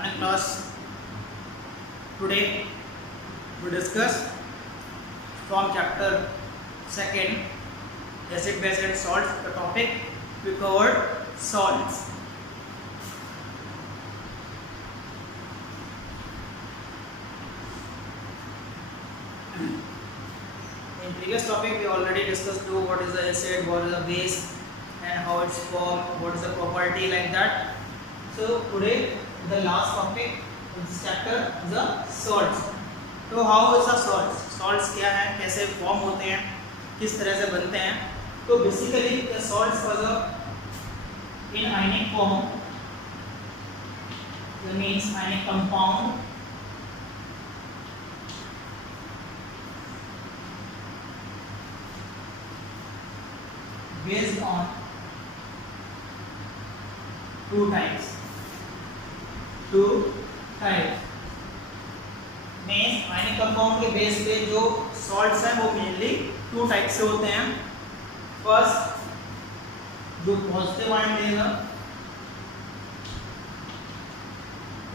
morning class. Today we discuss from chapter 2 acid base and salts. The topic we covered salts. In previous topic we already discussed what is the acid, what is the base and how it's formed, what is the property like that. So today the last topic of this chapter is the salts. तो how is the salts? Salts क्या है, कैसे form होते हैं, किस तरह से बनते हैं? तो basically the salts was in ionic form. That means ionic compound. Based on two types. Means ionic compound के बेस पे जो salts हैं वो mainly two types से होते हैं. First जो positive ion देगा,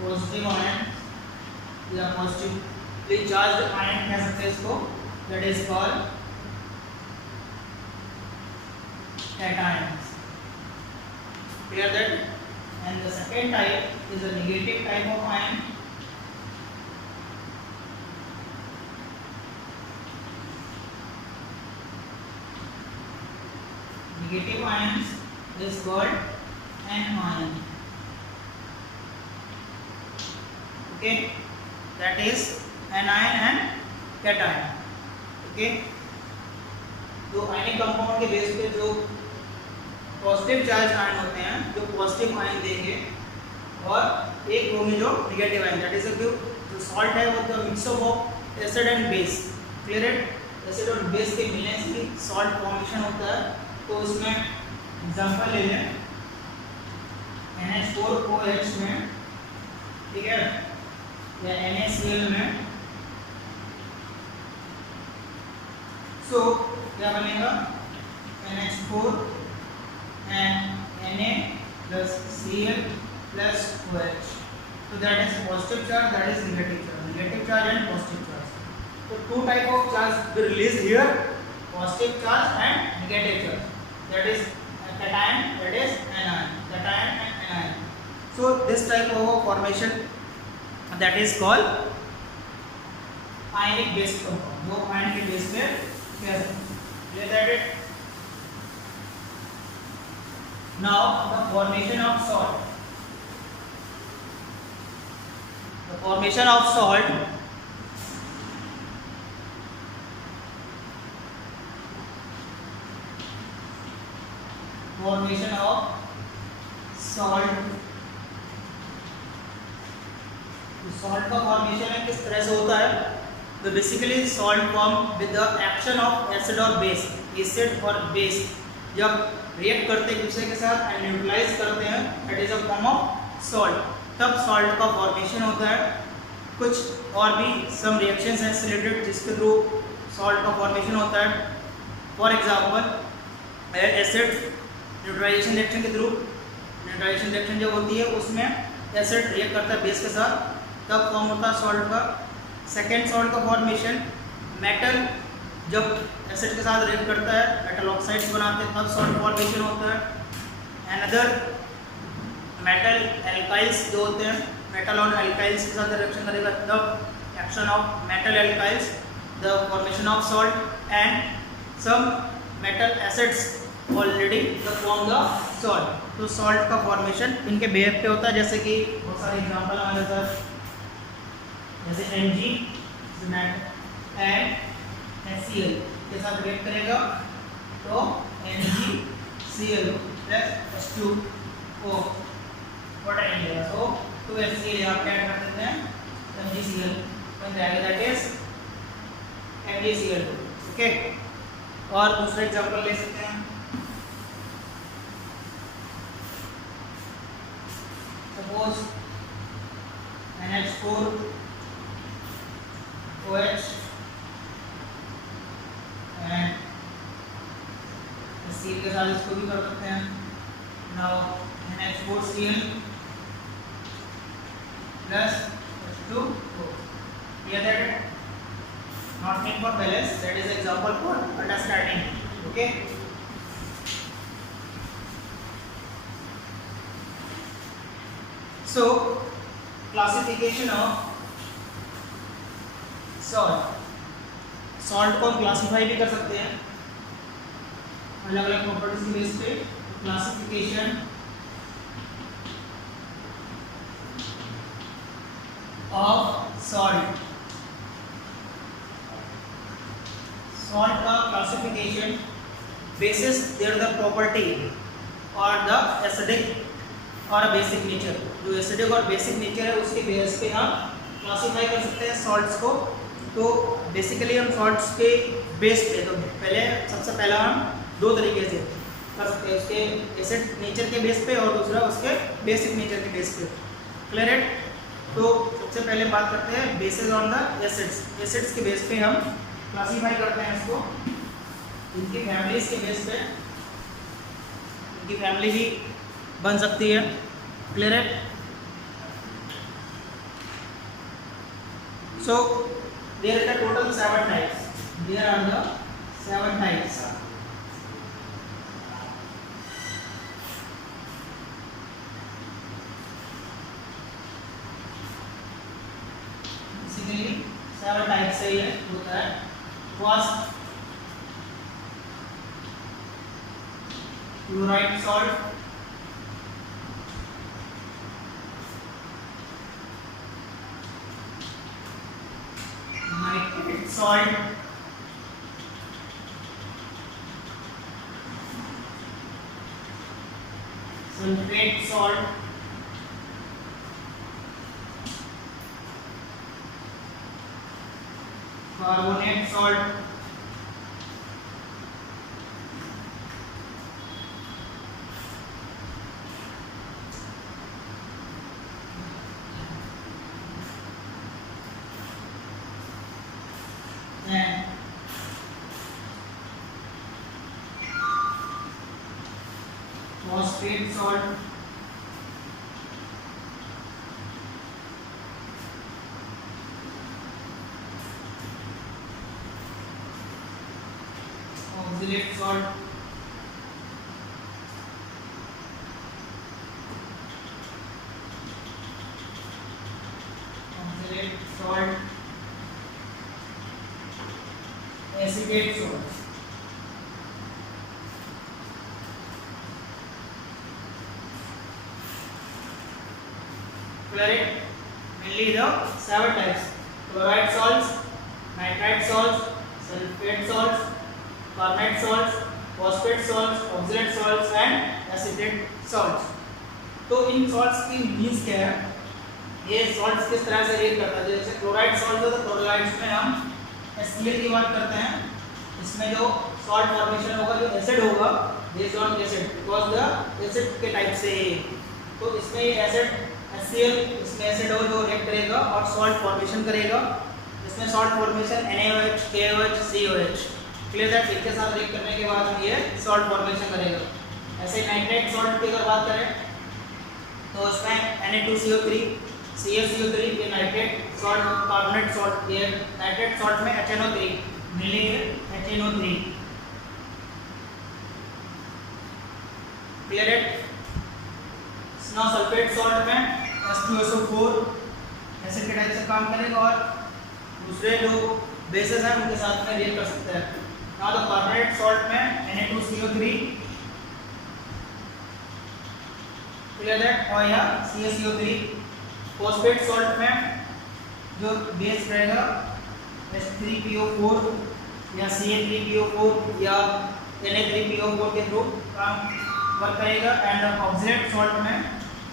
positive ion या positively charged ion कह सकते हैं इसको, that is called cations. Clear that? And the second type is a negative type of ion. Negative ions is called anion. Okay, that is anion and cation. Okay, तो ionic compound के base पे जो positive charge ion होते हैं, जो positive ion देंगे, और एक रो में जो नेगेटिव आयन, दैट इज जो सॉल्ट है वो the mix up of acid and base. Clear है? एसिड और बेस के मिलने से ही सॉल्ट फॉर्मेशन होता है. तो इसमें एग्जांपल ले लें NH4OH में, ठीक है, या NaCl में. सो क्या बनेगा? NH4 and Na plus Cl plus OH. So that is positive charge, that is negative charge and positive charge. So two type of charge will release here, positive charge and negative charge. That is cation, that is anion, cation and anion. So this type of formation that is called ionic base compound. जो ion के base पे क्या है? Clear that it? Now the formation of salt. The formation of salt salt का formation है किस तरह से होता है? तो basically salt form with the action of acid or base. Acid और base जब रिएक्ट करते हैं एक दूसरे के साथ एंड न्यूट्रलाइज करते हैं, that is a form of salt. तब सॉल्ट का फॉर्मेशन होता है. कुछ और भी सम रिएक्शंस हैं रिलेटेड जिसके थ्रू सॉल्ट का फॉर्मेशन होता है. For example acid neutralization reaction के थ्रू, न्यूट्रलाइजेशन रिएक्शन जब होती है उसमें एसिड रिएक्ट करता है बेस के साथ, तब फॉर्म होता है सॉल्ट का. सेकेंड सॉल्ट का फॉर्मेशन मेटल जब एसिड के साथ रिएक्ट करता है, मेटल ऑक्साइड्स बनाते हैं, तब सॉल्ट फॉर्मेशन होता है. अनदर मेटल एल्काइल्स जो होते हैं, मेटल और एल्काइल्स के साथ रिएक्शन करेगा, तब action of metal alkyls, the formation of salt. And some metal acids already the form the salt. तो सॉल्ट का फॉर्मेशन इनके बिहेव पे होता है. जैसे कि बहुत सारे एग्जांपल हमारे साथ, जैसे Mg एंड HCl के साथ रिएक्ट करेगा तो MgCl प्लस H2O वाटर आएगा. तो 2HCl यहाँ पे ऐड कर देते हैं, MgCl बन जाएगा, दैट इज MgCl2. ओके, और दूसरा एग्जांपल ले सकते हैं. सपोज NH4OH एंड Cl के साथ इसको भी कर सकते हैं. Now NH4Cl for balance, that is example for understanding. Okay. So classification of salt. Salt को हम क्लासीफाई भी कर सकते हैं अलग अलग प्रॉपर्टीज के बेस पे. Classification of salt. सॉल्ट का classification basis their the property और द एसिडिक और बेसिक नेचर. जो एसिडिक और बेसिक नेचर है उसके बेस पे हम क्लासिफाई कर सकते हैं सॉल्ट्स को. तो बेसिकली हम सॉल्ट्स के बेस पे तो सबसे पहला हम दो तरीके से कर सकते हैं, उसके एसिड नेचर के बेस पे और दूसरा उसके बेसिक नेचर के बेस पे. क्लियर है. तो सबसे पहले बात करते हैं basis on the acids. Acids के बेस पे हम क्लासीफाई करते हैं इसको इनकी फैमिलीज के बेस पे. इनकी फैमिली भी बन सकती है. क्लियर है. सो there are the total 7 types. There are the 7 types. Basically 7 types से ये होता है. First, chloride salt. Nitrate salt. Sulfate salt. Carbonate salt. And phosphate salt. Oxalate salt. Oxalate salt. Acetate salt. Chloride, mainly the 7 types: chloride salts, nitrite salts, sulfate salts, carbonate salts, phosphate salts, oxalate salts and acetate salts. तो इन salts की means क्या है, ये salts किस तरह से react करता है. जैसे chloride salt है तो chlorides में हम HCl की बात करते हैं. इसमें जो सॉल्ट फॉर्मेशन होगा, जो एसिड होगा, based on acid, because the acid के टाइप से. तो इसमें ये एसिड HCl, इसमें एसिड हो जो रिएक्ट करेगा और सॉल्ट फॉर्मेशन करेगा. इसमें salt formation NaOH, KOH, COH. Clear है. इसके साथ रिएक्ट करने के बाद ये सॉल्ट फॉर्मेशन करेगा. ऐसे नाइट्रेट सॉल्ट की अगर बात करें तो इसमें Na2CO3, CaCO3, ये नाइट्रेट सॉल्ट, कार्बोनेट सॉल्ट, ये नाइट्रेट सॉल्ट में HNO3 मिलेंगे. HNO3. क्लियर है. स्नो सल्फेट सॉल्ट में H2SO4 एसिड के टाइप से काम करेगा और दूसरे जो बेसेस हैं उनके साथ में रिएक्ट कर सकता है. नाउ द कार्बोनेट सॉल्ट में Na2CO3, क्लियर है, और या CaCO3. फॉस्फेट सॉल्ट में जो बेस रहेगा H3PO4 या Ca3PO4 या Na3PO4 के थ्रू काम वर्क करेगा. एंड ऑक्सीडेंट सॉल्ट में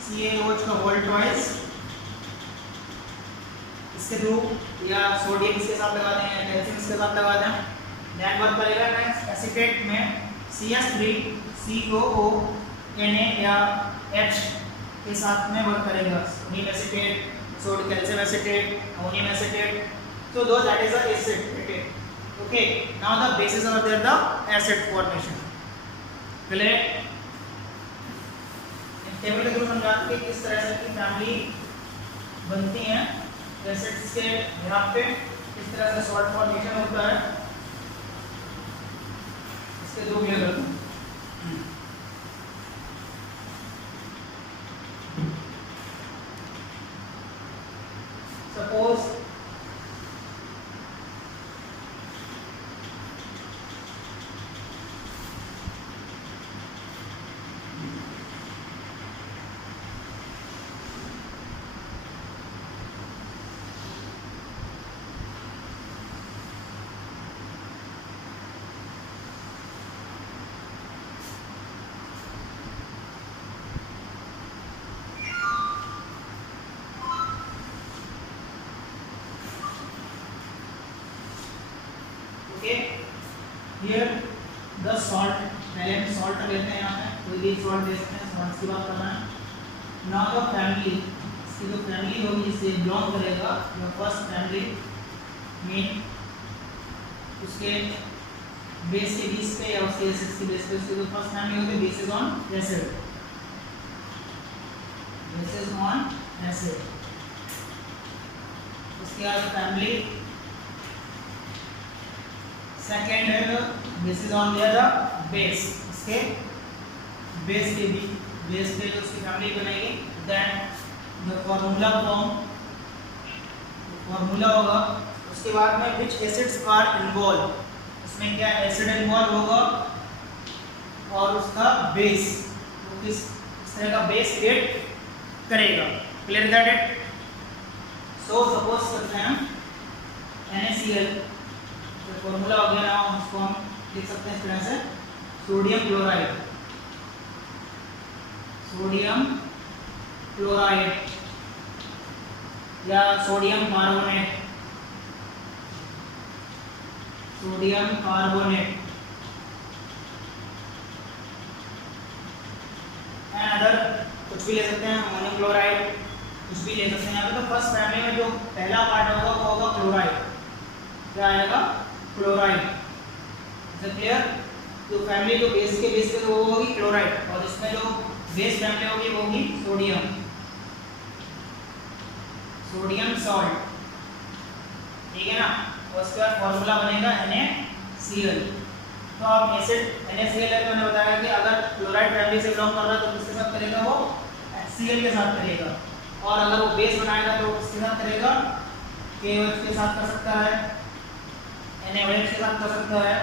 CaOH का होल ट्वाइस इसके थ्रू या सोडियम इसके साथ लगा दें या कैल्शियम इसके साथ लगा दें, देन वर्क करेगा. नेक्स्ट एसीटेट में CH3, COO, Na या H के साथ में वर्क करेगा. Sodium acetate, sodium calcium acetate, ammonium acetate. So those that is the acid. Okay. Now the bases are there, the acid formation. clear. Table के through समझाते हैं किस तरह से की फैमिली बनती हैं एसिड्स के यहाँ पे, इस तरह से सॉल्ट फॉर्मेशन होता है। इसके दो क्लियर कर दूं। Suppose okay, here the salt, पहले हम सॉल्ट लेते हैं। यहाँ पे कोई भी सॉल्ट ले सकते हैं, सॉल्ट की बात करना है। नाउ द फैमिली, इसकी जो फैमिली होगी इससे बिलोंग करेगा योर फर्स्ट फैमिली मीन उसके बेस के बीस पे या उसके एसिड्स के बेस पे। उसकी जो फर्स्ट फैमिली होती है basis on acid, basis on acid. उसके बाद फैमिली सेकेंड है बेसिस ऑन द बेस, इसके बेस के भी बेस पे जो उसकी फैमिली बनेगी। देन द फॉर्मूला फॉर्मूला होगा। उसके बाद में विच एसिड्स आर इन्वॉल्व, उसमें क्या एसिड इन्वॉल्व होगा और उसका बेस, तो किस तरह का बेस क्रिएट करेगा। Clear that it. So suppose करते हैं NaCl, तो फॉर्मूला हो गया ना, उसको हम लिख सकते हैं इस तरह से सोडियम क्लोराइड, सोडियम क्लोराइड या sodium carbonate, sodium carbonate and other कुछ भी ले सकते हैं, अमोनियम क्लोराइड कुछ भी ले सकते हैं। यहाँ पे तो फर्स्ट फैमिली में जो पहला पार्ट होगा वो होगा क्लोराइड, क्या आएगा क्लोराइड। क्लियर। तो फैमिली जो बेस के बेस पे वो होगी क्लोराइड और इसमें जो बेस फैमिली होगी वो होगी सोडियम, सोडियम सॉल्ट, ठीक है ना। और उसके बाद फॉर्मूला बनेगा NaCl। तो आप एसिड NaCl है तो मैंने बताया कि अगर क्लोराइड फैमिली से बिलोंग कर रहा है तो किसके साथ करेगा, वो HCl के साथ करेगा। और अगर वो बेस बनाएगा तो किसके साथ करेगा, KOH के साथ कर सकता है, NaOH के साथ कर सकता है,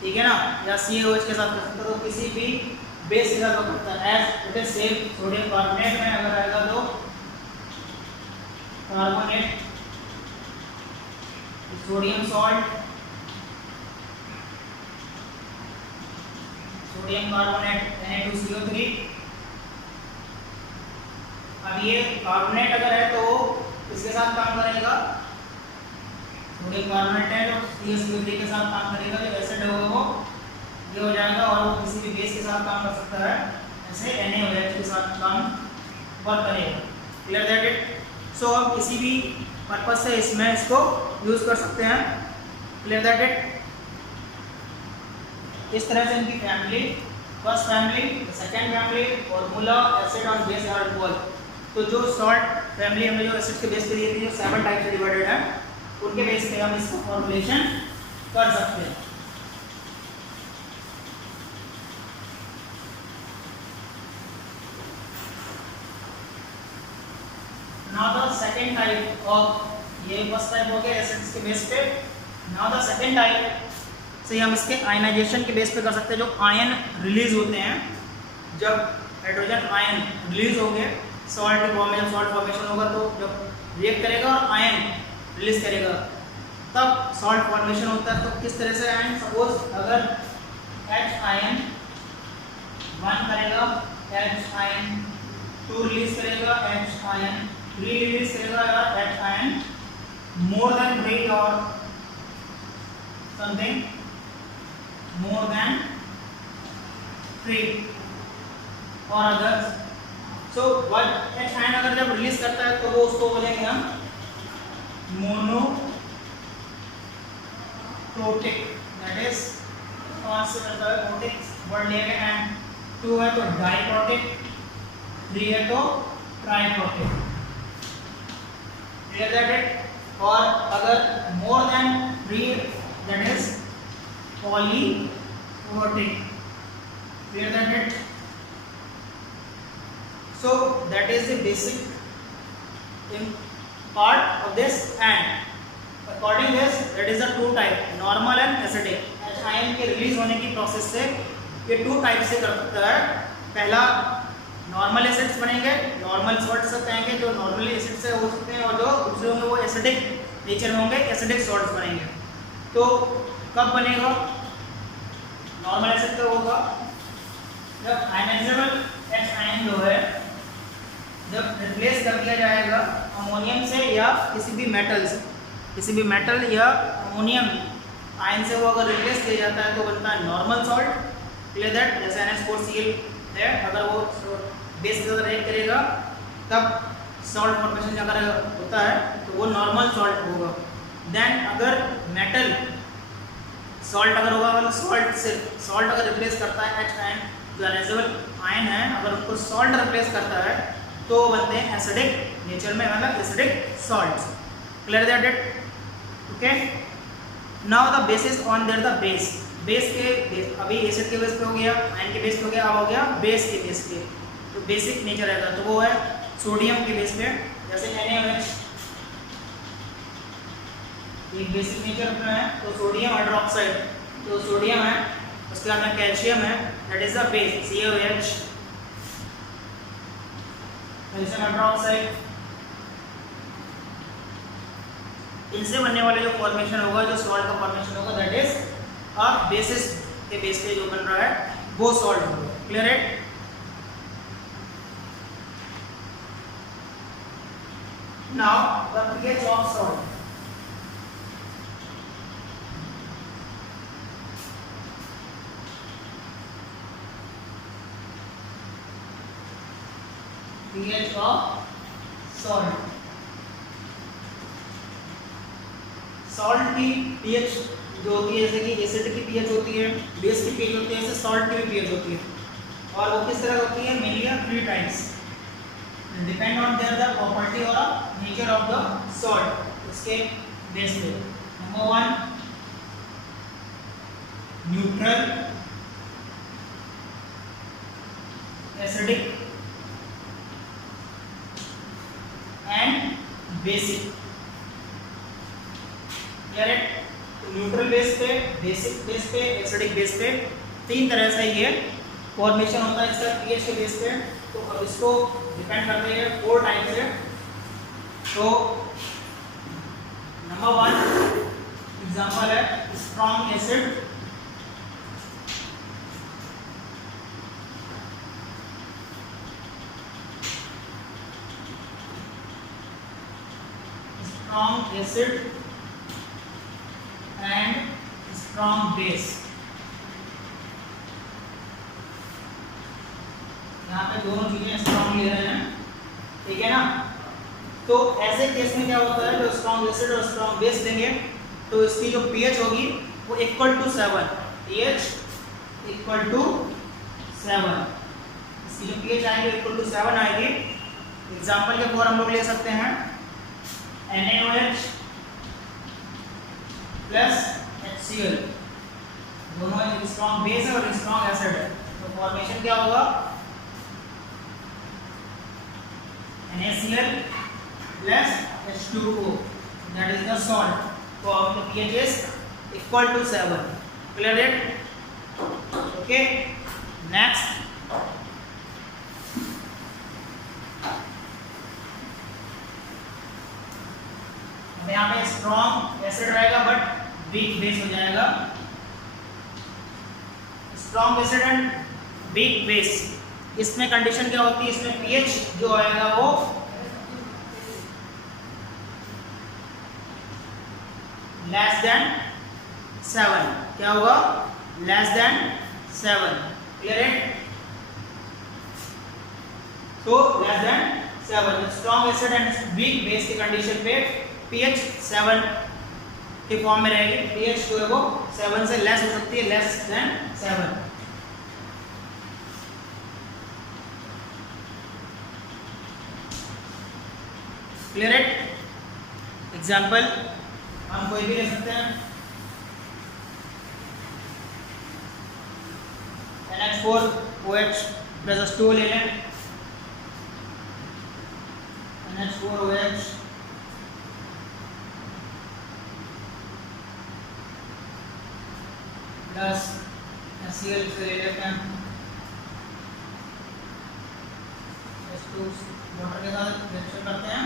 ठीक है ना, या CaOH के साथ कर सकता है। तो किसी भी बेस के साथ कर सकता है। As it is same sodium carbonate में अगर आएगा तो carbonate, sodium salt, sodium carbonate Na2CO3। अब ये कार्बोनेट अगर है तो इसके साथ काम करेगा, सोडियम कार्बोनेट है तो CH3 के साथ काम करेगा। जो एसिड होगा वो ये हो जाएगा और वो किसी भी बेस के साथ काम कर सकता है, ऐसे NaOH के साथ काम वर्क करेगा। Clear that it. सो आप किसी भी पर्पस से इसमें इसको यूज कर सकते हैं। Clear that it. इस तरह से इनकी family, first family, second family, formula, acid और बेस आर इक्वल। तो जो सॉल्ट फैमिली हमने जो एसिड के बेस पे दी थी, जो 7 टाइप से डिवाइडेड है, उनके बेस पे हम इसका फॉर्मुलेशन कर सकते हैं। Now the second type of, ये फर्स्ट टाइप हो गया एसिड्स के बेस पे। नाउ द सेकंड टाइप से हम इसके आयनाइजेशन के बेस पे कर सकते हैं। जो आयन रिलीज होते हैं, जब हाइड्रोजन आयन रिलीज होंगे सॉल्ट फॉर्मेशन, सॉल्ट फॉर्मेशन होगा तो जब रिएक्ट करेगा और आयन रिलीज करेगा तब सॉल्ट फॉर्मेशन होता है। तो किस तरह से आयन, सपोज अगर H आयन 1 करेगा, H आयन 2 रिलीज करेगा, H आयन 3 रिलीज करेगा, या H आयन मोर देन 3 और समथिंग मोर देन 3 और other. So what H ion अगर जब रिलीज करता है तो वो उसको बोलेंगे हम मोनोप्रोटिक, दैट इज कौन से करता है प्रोटिक वर्ड लेंगे। एंड 2 है तो डाइप्रोटिक, 3 है तो ट्राइप्रोटिक। Clear that it. और अगर more than 3 that is polyprotic. Clear that it? So that is the basic part of this, and according this that is the two type, normal and acidic. H-ion के release होने की process से ये 2 type से कर सकता है. पहला नॉर्मल एसिड्स बनेंगे, नॉर्मल सॉल्ट्स कहेंगे जो नॉर्मली एसिड से हो सकते हैं, और जो दूसरे होंगे वो एसिडिक नेचर में होंगे, एसिडिक सॉल्ट्स बनेंगे. तो कब बनेगा नॉर्मल एसिड? कब होगा? जब आयनाइजेबल H आयन जो है जब रिप्लेस कर दिया जाएगा अमोनियम से या किसी भी मेटल से, किसी भी मेटल या अमोनियम आयन से वो अगर रिप्लेस किया जाता है तो बनता है नॉर्मल सॉल्ट. Clear that? जैसे NH4Cl है, अगर वो बेस के साथ रिएक्ट करेगा तब सॉल्ट फॉर्मेशन अगर होता है तो वो नॉर्मल सॉल्ट होगा. देन अगर मेटल सॉल्ट अगर होगा, मतलब सॉल्ट अगर रिप्लेस करता है H आयन जो अनएसिबल आयन है, अगर उनको सॉल्ट रिप्लेस करता है तो बनते हैं एसिडिक नेचर में, मतलब acidic salts. Clear that it? Okay. Now the basis on their the base. Base के अभी एसिड के बेस पे हो गया, आयन के बेस पे हो गया, अब हो गया बेस के बेस पे. तो बेसिक नेचर रहेगा तो वो है सोडियम के बेस पे. जैसे NaOH एक बेसिक नेचर में है, तो सोडियम हाइड्रोक्साइड तो सोडियम है, उसके बाद में कैल्शियम है, that is the base CaOH. Calcium hydroxide, इनसे बनने वाले जो फॉर्मेशन होगा, जो सॉल्ट का फॉर्मेशन होगा, दैट इज अ बेसिस के बेस पे जो बन रहा है वो सॉल्ट होगा. क्लियर है? Now the pH of salt. pH of salt. Salt की pH जो होती है, जैसे कि एसिड की pH होती है, बेस की pH होती है, ऐसे सॉल्ट की भी pH होती है. और वो किस तरह होती है? Mainly 3 types, depend on their the property और नेचर ऑफ द सॉल्ट. इसके बेस पे number 1 neutral, acidic and basic. Clear है? न्यूट्रल बेस पे, बेसिक बेस पे, एसिडिक बेस पे 3 तरह से ये फॉर्मेशन होता है इसका pH के बेस पे. तो अब इसको डिपेंड करते हैं 4 टाइप से. तो नंबर 1 एग्जांपल है strong acid, strong acid and strong base. यहाँ पे दोनों चीजें स्ट्रॉन्ग ले रहे हैं, ठीक है ना? तो ऐसे केस में क्या होता है, जो स्ट्रॉन्ग एसिड और स्ट्रॉन्ग बेस लेंगे तो इसकी जो pH होगी वो equal to 7. pH equal to 7. इसकी जो pH आएगी इक्वल टू 7 आएगी. एग्जाम्पल के तौर हम लोग ले सकते हैं NaOH प्लस HCl, दोनों एक स्ट्रॉन्ग बेस है और एक स्ट्रॉन्ग एसिड है. तो फॉर्मेशन क्या होगा? NaCl plus H2O, that is the salt. So the pH is equal to 7. Clear it? Okay. Next. अब यहाँ पे स्ट्रॉन्ग एसिड रहेगा बट वीक बेस हो जाएगा. Strong acid and weak base, इसमें कंडीशन क्या होती है? इसमें pH जो आएगा वो लेस देन 7. क्या होगा? Less than 7. क्लियर है? तो less than 7. Strong acid and weak base की कंडीशन पे pH 7 के फॉर्म में रहेगी. pH जो है वो 7 से लेस हो सकती है, लेस देन 7. क्लियर है? एग्जाम्पल हम कोई भी ले सकते हैं, NH4OH प्लस 2 ले लें, NH4OH प्लस HCl से ले लेते हैं, H2 वाटर के साथ रिएक्शन करते हैं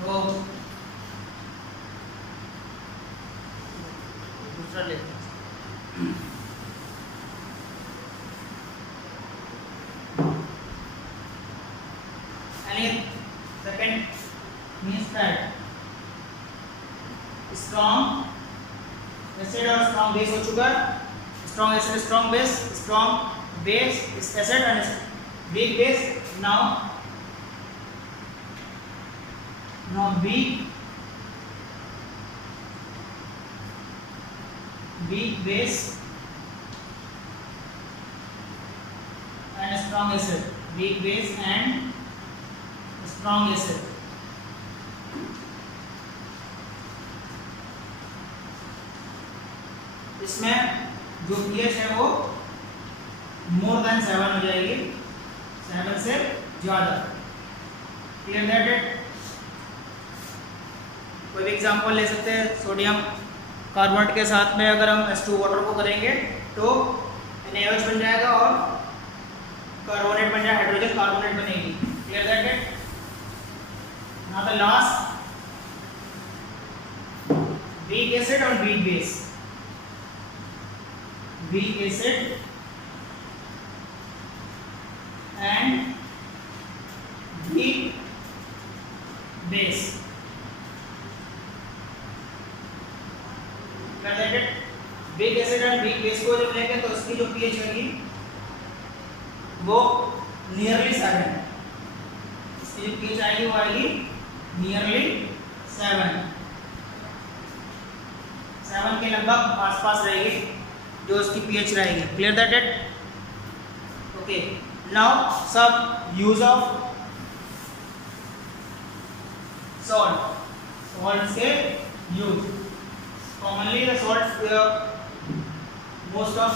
तो दूसरा लेते हैं। Second means that strong acid or strong base हो चुका है, strong acid strong base is acid and weak base. Now weak base and strong acid, weak base and strong acid. इसमें जो pH है वो मोर देन 7 हो जाएगी, 7 से ज्यादा। Clear that it? कोई भी एग्जांपल ले सकते हैं, सोडियम कार्बोनेट के साथ में अगर हम H2 वाटर को करेंगे तो NaOH बन जाएगा और कार्बोनेट बन जाएगा, हाइड्रोजन कार्बोनेट बनेगी। Clear that it? Now the last, weak acid and weak base. Weak acid and weak base. weak acid and weak base को जब लेंगे तो इसकी जो pH होगी वो नियरली 7, इसकी जो pH आएगी वो आएगी नियरली 7 के लगभग आसपास रहेगी जो इसकी pH रहेगी। Clear that it? Okay, now सब यूज ऑफ सॉल्ट्स के use. Commonly the salts, most of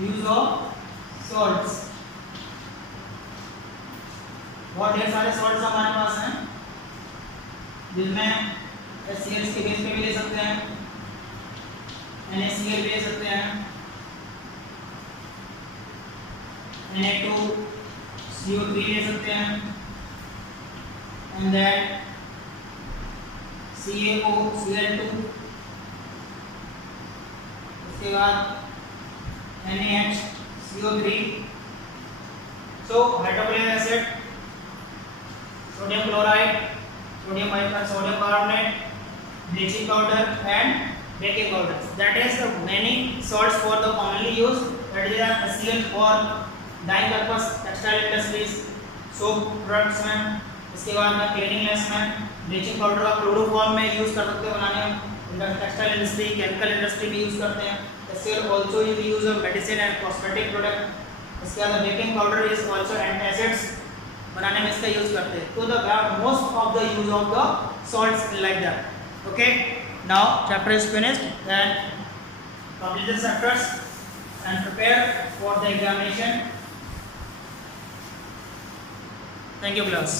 use of salts, बहुत ढेर सारे सॉल्ट्स हमारे पास हैं जिनमें HCl के बेस पे भी ले सकते हैं, NaCl ले सकते हैं, Na2CO3 ले सकते हैं, एंड देन CaOCl2, उसके बाद NaHCO3, so hydrochloric acid, sodium chloride, sodium carbonate, bleaching powder and baking powder. That is many salts for the commonly used, that is HCl for dyeing purpose, textile industries, soap products में, इसके बाद में cleanliness में, bleaching powder का chloroform में use कर सकते हैं बनाने में, textile industry, chemical industry में यूज करते हैं। HCl also in the use of medicine and cosmetic product। इसके बाद baking powder is also antacids बनाने में इसका यूज करते हैं। तो the most of the use of the salts like that. Okay, now chapter is finished, then complete the chapters and prepare for the examination. Thank you class.